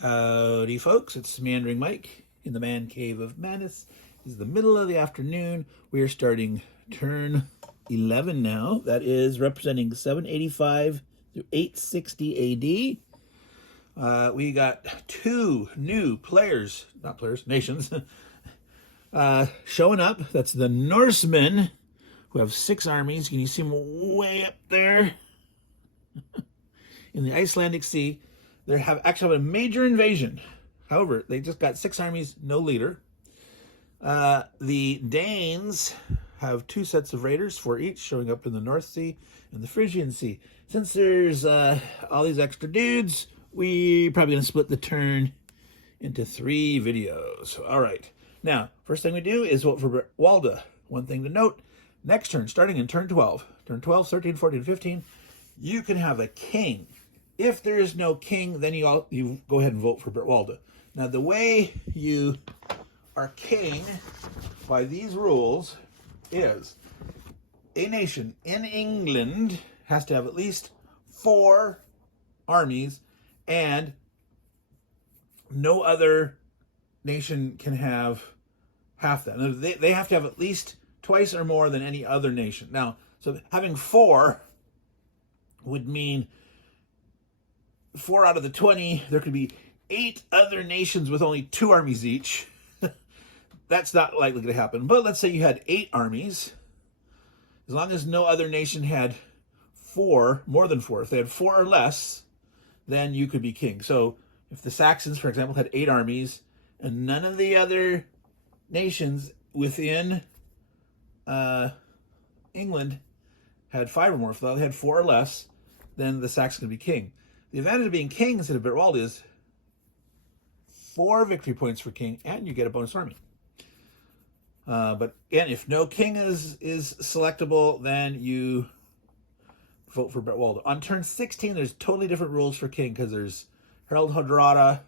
Howdy, folks. It's Meandering Mike in the man cave of madness. It's the middle of the afternoon. We are starting turn 11 now. That is representing 785 through 860 AD. We got two new nations, showing up. That's the Norsemen, who have 6 armies. Can you see them way up there in the Icelandic Sea? They have actually a major invasion. However, they just got 6 armies, no leader. The Danes have 2 sets of raiders, 4 each, showing up in the North Sea and the Frisian Sea. Since there's all these extra dudes, we're probably going to split the turn into 3 videos. All right. Now, first thing we do is vote for Walda. One thing to note, next turn, starting in turn 12, 13, 14, 15, you can have a king. If there is no king, then you go ahead and vote for Britannia. Now, the way you are king by these rules is a nation in England has to have at least 4 armies, and no other nation can have half that. They have to have at least twice or more than any other nation. Now, so having 4 would mean 4 out of the 20, there could be 8 other nations with only 2 armies each. That's not likely to happen. But let's say you had 8 armies. As long as no other nation had 4, more than 4, if they had 4 or less, then you could be king. So if the Saxons, for example, had 8 armies, and none of the other nations within England had 5 or more, if they had 4 or less, then the Saxons could be king. The advantage of being king instead of Britannia is 4 victory points for king, and you get a bonus army. But again, if no king is selectable, then you vote for Britannia. On turn 16, there's totally different rules for king, because there's Harold Hardrada,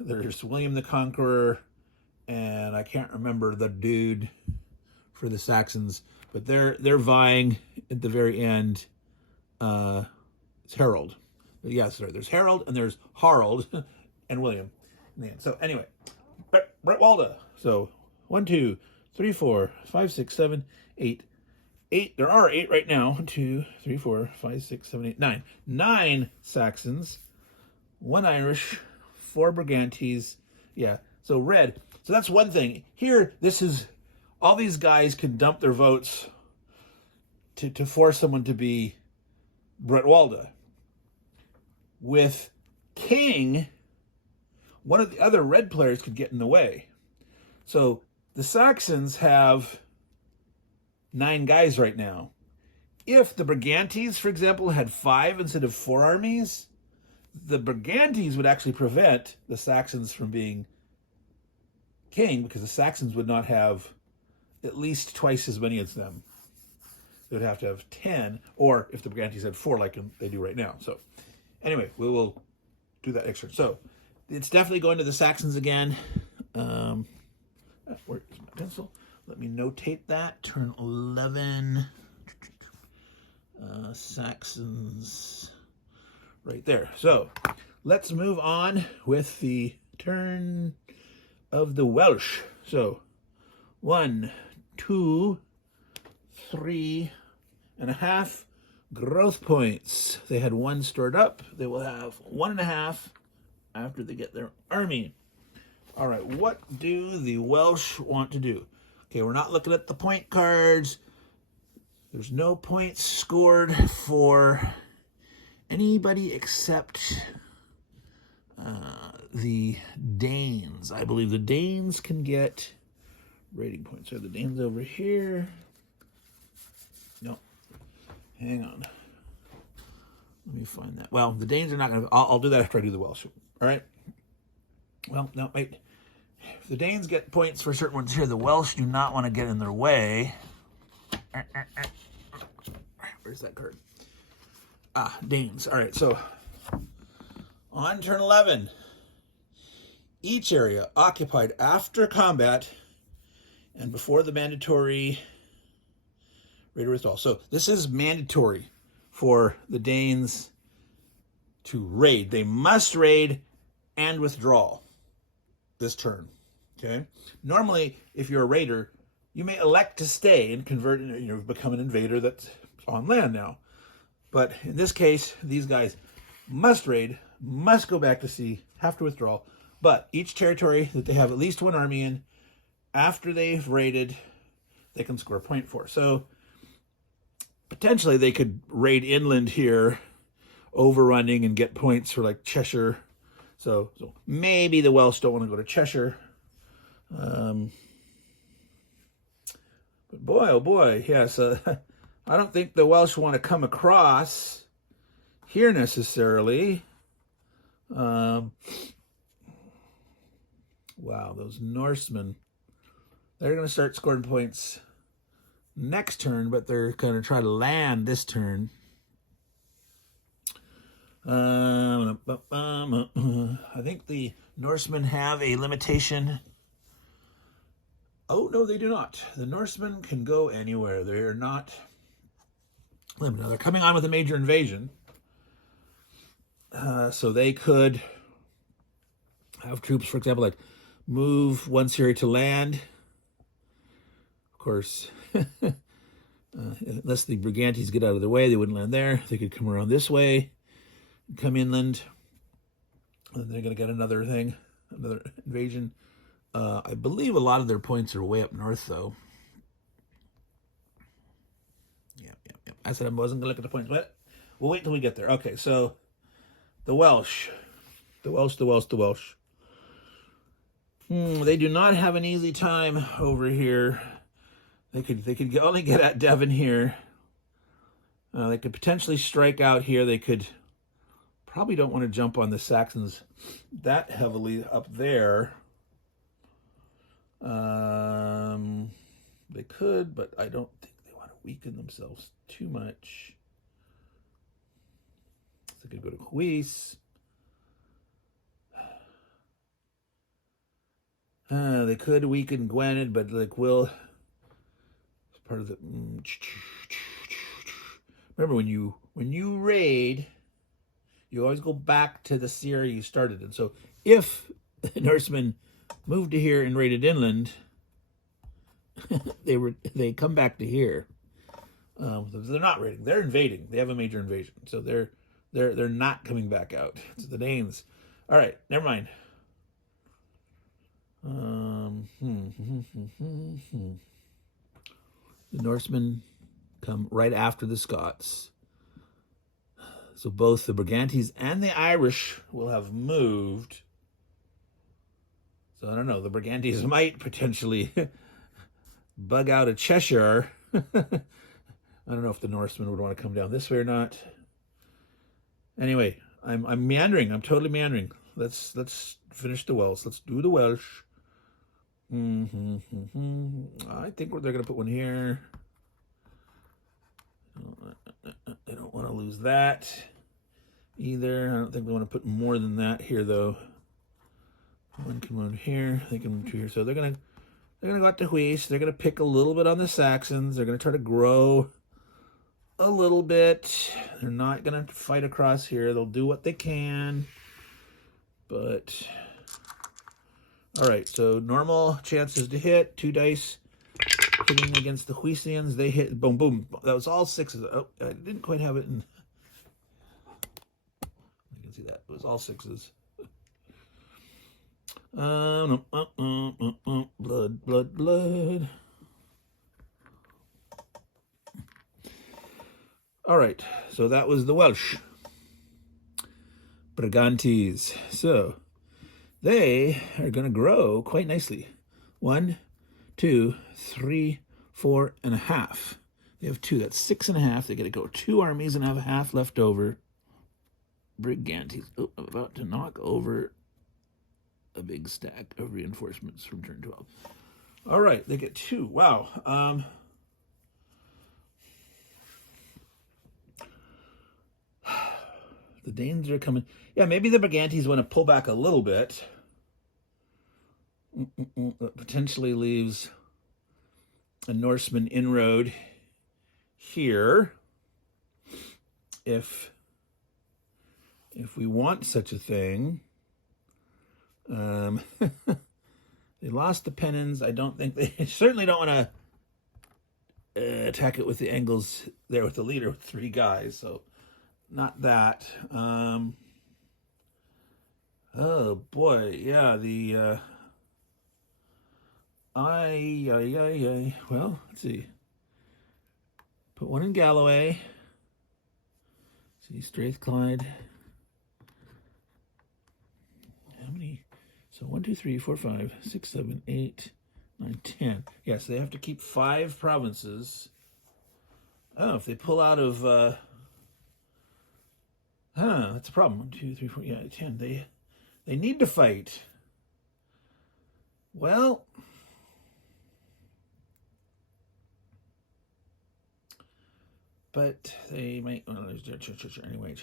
there's William the Conqueror, and I can't remember the dude for the Saxons, but they're vying at the very end. It's Harold. But yeah, sorry, there's Harold and there's Harald and William in the end. So anyway, Britannia. So 1, 2, 3, 4, 5, 6, 7, 8. 8. There are 8 right now. 1, 2, 3, 4, 5, 6, 7, 8, 9. 9 Saxons, 1 Irish, 4 Brigantes. Yeah. So red. So that's one thing. Here, this is all these guys can dump their votes to force someone to be Britannia. With king, one of the other red players could get in the way. So the Saxons have 9 guys right now. If the Brigantes, for example, had 5 instead of 4 armies, the Brigantes would actually prevent the Saxons from being king, because the Saxons would not have at least twice as many as them. They would have to have 10, or if the Brigantes had 4 like they do right now. So anyway, we will do that extra. So it's definitely going to the Saxons again. Where's my pencil? Let me notate that. Turn 11. Saxons. Right there. So let's move on with the turn of the Welsh. So 1, 2, 3.5 growth points. They had 1 stored up. They will have 1.5 after they get their army. All right, what do the Welsh want to do? Okay, we're not looking at the point cards. There's no points scored for anybody except the Danes. I believe the Danes can get rating points. Are the Danes over here? No. Hang on. Let me find that. Well, the Danes are not going to... I'll do that after I do the Welsh. All right? Well, no, wait. If the Danes get points for certain ones here, the Welsh do not want to get in their way. Where's that card? Danes. All right, so on turn 11, each area occupied after combat and before the mandatory raider withdrawal. So this is mandatory for the Danes to raid. They must raid and withdrawal this turn. Okay. Normally, if you're a raider, you may elect to stay and convert, become an invader that's on land now. But in this case, these guys must raid, must go back to sea, have to withdraw. But each territory that they have at least one army in, after they've raided, they can score a point for. So potentially they could raid inland here, overrunning and get points for like Cheshire. So maybe the Welsh don't want to go to Cheshire. But boy, oh boy, yes. I don't think the Welsh want to come across here necessarily. Wow, those Norsemen. They're going to start scoring points next turn, but they're going to try to land this turn. I think the Norsemen have a limitation. Oh, no, they do not. The Norsemen can go anywhere. They're not limited. Now, they're coming on with a major invasion. So they could have troops, for example, like move one series to land. Of course, unless the Brigantes get out of the way, they wouldn't land there. They could come around this way, come inland, and they're going to get another thing, another invasion. I believe a lot of their points are way up north, though. Yeah. I said I wasn't going to look at the points, but we'll wait till we get there. Okay, so the Welsh. They do not have an easy time over here. They could only get at Devon here. They could potentially strike out here. They could probably don't want to jump on the Saxons that heavily up there. They could, but I don't think they want to weaken themselves too much. They could go to Huis. They could weaken Gwynedd, but like Will, it's part of the. Remember, when you raid, you always go back to the area you started in. So if the Norsemen moved to here and raided inland, they come back to here. They're not raiding; they're invading. They have a major invasion, so they're not coming back out. It's the Danes. All right, never mind. The Norsemen come right after the Scots. So both the Brigantes and the Irish will have moved. So I don't know. The Brigantes might potentially bug out of Cheshire. I don't know if the Norsemen would want to come down this way or not. Anyway, I'm meandering. I'm totally meandering. Let's finish the Welsh. Let's do the Welsh. I think they're going to put one here. They don't want to lose that either. I don't think they want to put more than that here, though. One can move here. They can move here. So they're gonna go out to Huis. They're gonna pick a little bit on the Saxons. They're gonna try to grow a little bit. They're not gonna fight across here. They'll do what they can. But all right. So normal chances to hit. 2 dice hitting against the Huisians. They hit. Boom, boom. That was all sixes. Oh, I didn't quite have it in. You can see that. It was all sixes. Blood. All right, so that was the Welsh. Brigantes. So they are going to grow quite nicely. 1, 2, 3, 4 and a half. They have 2. That's 6 and a half. They got to go 2 armies and have a half left over. Brigantes. Oh, I'm about to knock over a big stack of reinforcements from turn 12. All right, they get 2. Wow. The Danes are coming. Yeah, maybe the Brigantes want to pull back a little bit. That potentially leaves a Norseman inroad here. If we want such a thing. They lost the pennons. I don't think they certainly don't want to attack it with the angles there with the leader with 3 guys. So not that. Oh boy, yeah. The well, let's see. Put 1 in Galloway. See, Strathclyde. How many? So 1, 2, 3, 4, 5, 6, 7, 8, 9, 10. Yes, they have to keep 5 provinces. Oh, if they pull out of that's a problem. 1, 2, 3, 4, yeah, 10. They need to fight. Well, but they might. Well, anyway.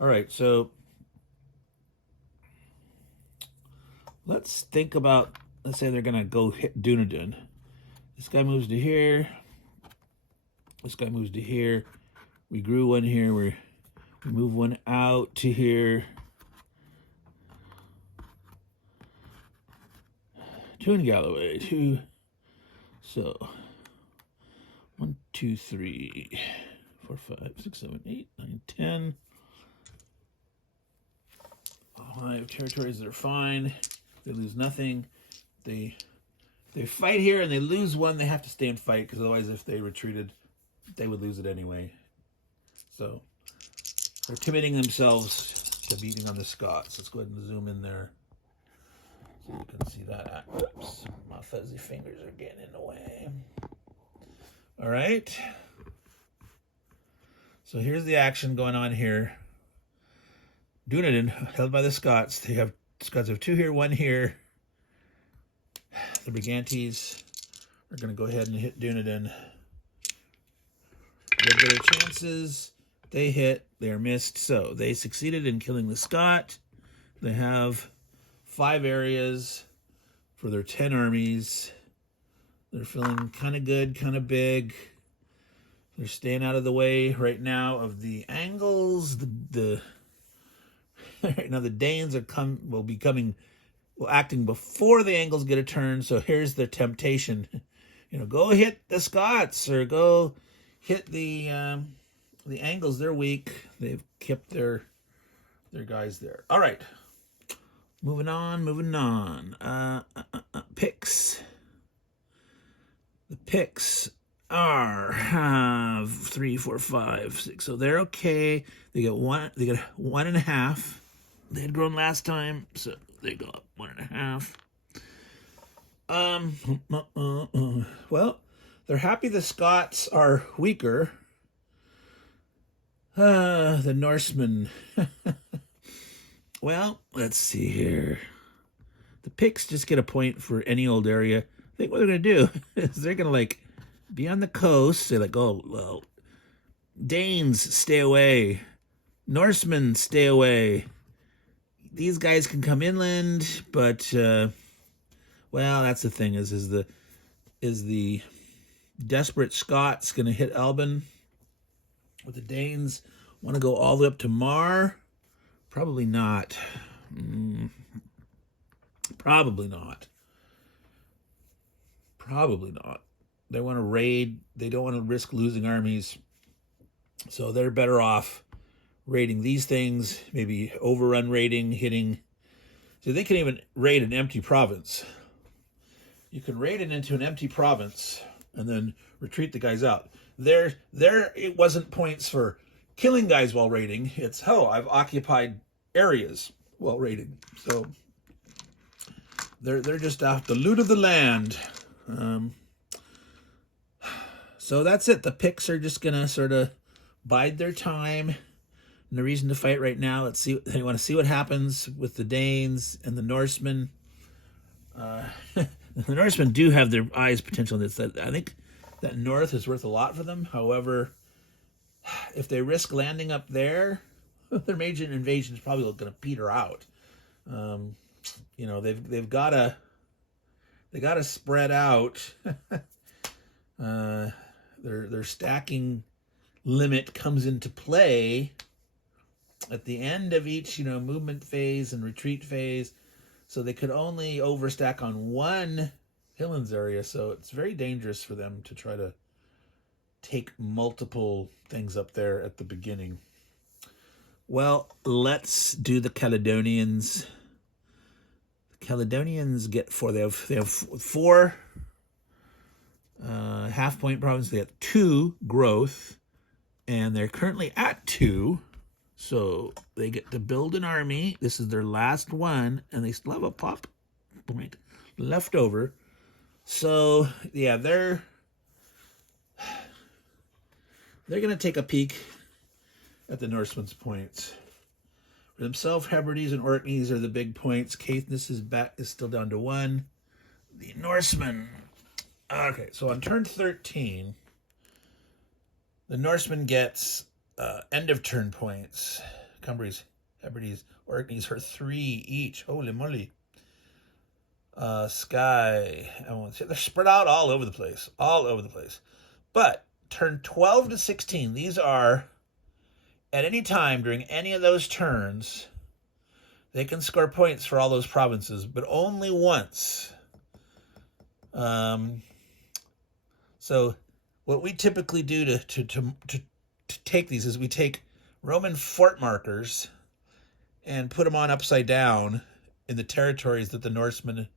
All right, so let's think about. Let's say they're gonna go hit Dunedin. This guy moves to here. This guy moves to here. We grew 1 here. We move 1 out to here. 2 in Galloway. 2. So 1, 2, 3, 4, 5, 6, 7, 8, 9, 10. 5 territories that are fine. They lose nothing. They fight here and they lose 1. They have to stay and fight because otherwise, if they retreated, they would lose it anyway. So they're committing themselves to beating on the Scots. Let's go ahead and zoom in there so you can see that. Oops, my fuzzy fingers are getting in the way. All right. So here's the action going on here. Dunedin, held by the Scots. Scots have 2 here, 1 here. The Brigantes are going to go ahead and hit Dunedin. Regular chances. They hit. They are missed. So they succeeded in killing the Scot. They have 5 areas for their 10 armies. They're feeling kind of good, kind of big. They're staying out of the way right now of the Angles. Right now the Danes will acting before the Angles get a turn. So here's the temptation, go hit the Scots or go hit the Angles. They're weak. They've kept their guys there. All right, moving on. Picts. The Picts are 3, 4, 5, 6. So they're okay. They get 1. They get 1.5. They had grown last time, so they go up 1.5. Well, they're happy the Scots are weaker. The Norsemen. Well, let's see here. The Picts just get a point for any old area. I think what they're going to do is they're going to, be on the coast. They're like, oh, well, Danes, stay away. Norsemen, stay away. These guys can come inland, but, well, that's the thing is the desperate Scots going to hit Alban? With the Danes want to go all the way up to Mar? Probably not. Probably not. They want to raid. They don't want to risk losing armies. So they're better off raiding these things, maybe overrun raiding, hitting. So they can even raid an empty province. You can raid it into an empty province and then retreat the guys out. There it wasn't points for killing guys while raiding. It's, I've occupied areas while raiding. So they're just out the loot of the land. So that's it. The Picts are just going to sort of bide their time. No reason to fight right now. Let's see. They want to see what happens with the Danes and the Norsemen. The Norsemen do have their eyes potential. I think that north is worth a lot for them. However, if they risk landing up there, their major invasion is probably going to peter out. They've got to spread out. Their stacking limit comes into play. at the end of each, movement phase and retreat phase. So they could only overstack on one Hillens area. So it's very dangerous for them to try to take multiple things up there at the beginning. Well, let's do the Caledonians. The Caledonians get four. They have four half-point provinces. They have 2 growth, and they're currently at 2. So they get to build an army. This is their last one, and they still have a pop point left over. So yeah, they're gonna take a peek at the Norsemen's points. For themselves, Hebrides and Orkneys are the big points. Caithness is still down to 1. The Norsemen. Okay, so on turn 13, the Norseman gets end of turn points. Cumbries, Hebrides, Orkneys are 3 each. Holy moly. Skye, they're spread out all over the place. All over the place. But turn 12 to 16, these are, at any time during any of those turns, they can score points for all those provinces, but only once. So what we typically do to take these is we take Roman fort markers and put them on upside down in the territories that the Norsemen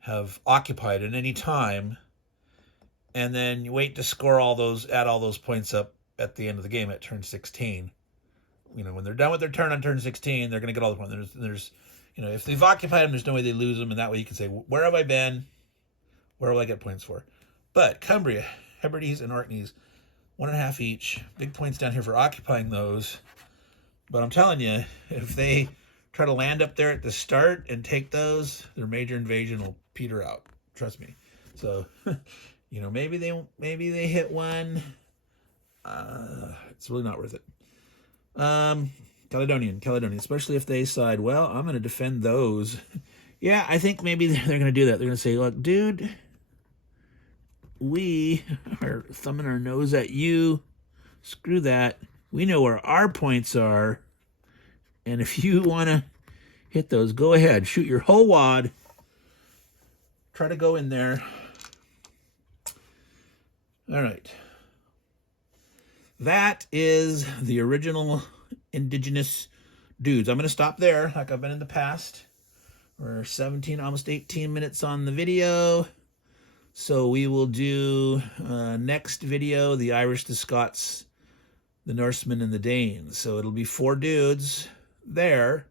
have occupied at any time, and then you wait to score add all those points up at the end of the game at turn 16. When they're done with their turn on turn 16, they're going to get all the points. There's if they've occupied them, there's no way they lose them, and that way you can say, where have I been? Where will I get points for? But Cumbria, Hebrides, and Orkneys, 1.5 each. Big points down here for occupying those. But I'm telling you, if they try to land up there at the start and take those, their major invasion will peter out. Trust me. So, maybe they hit one. It's really not worth it. Caledonian, especially if they decide, well, I'm going to defend those. Yeah, I think maybe they're going to do that. They're going to say, look, dude, we are thumbing our nose at you. Screw that. We know where our points are. And if you want to hit those, go ahead. Shoot your whole wad. Try to go in there. All right. That is the original indigenous dudes. I'm going to stop there like I've been in the past. We're 17, almost 18 minutes on the video. So we will do next video, the Irish, the Scots, the Norsemen, and the Danes. So it'll be 4 dudes there.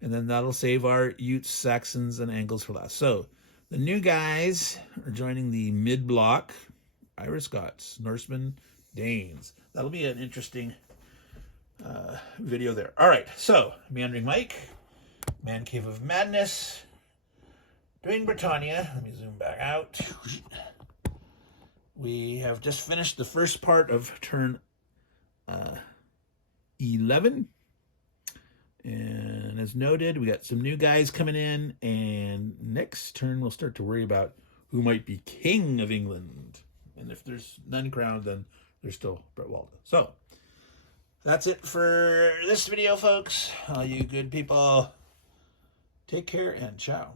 And then that'll save our Utes, Saxons, and Angles for last. So the new guys are joining the mid-block. Irish, Scots, Norsemen, Danes. That'll be an interesting video there. All right, so Meandering Mike, Man Cave of Madness, doing Britannia. Let me zoom back out. We have just finished the first part of turn 11. And as noted, we got some new guys coming in. And next turn, we'll start to worry about who might be king of England. And if there's none crowned, then there's still Brett Walda. So that's it for this video, folks. All you good people, take care and ciao.